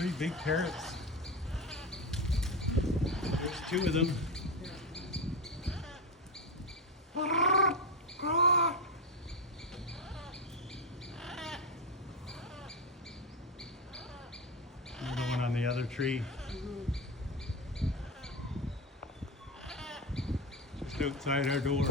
three big parrots. There's two of them. Another one on the other tree. Just outside our door.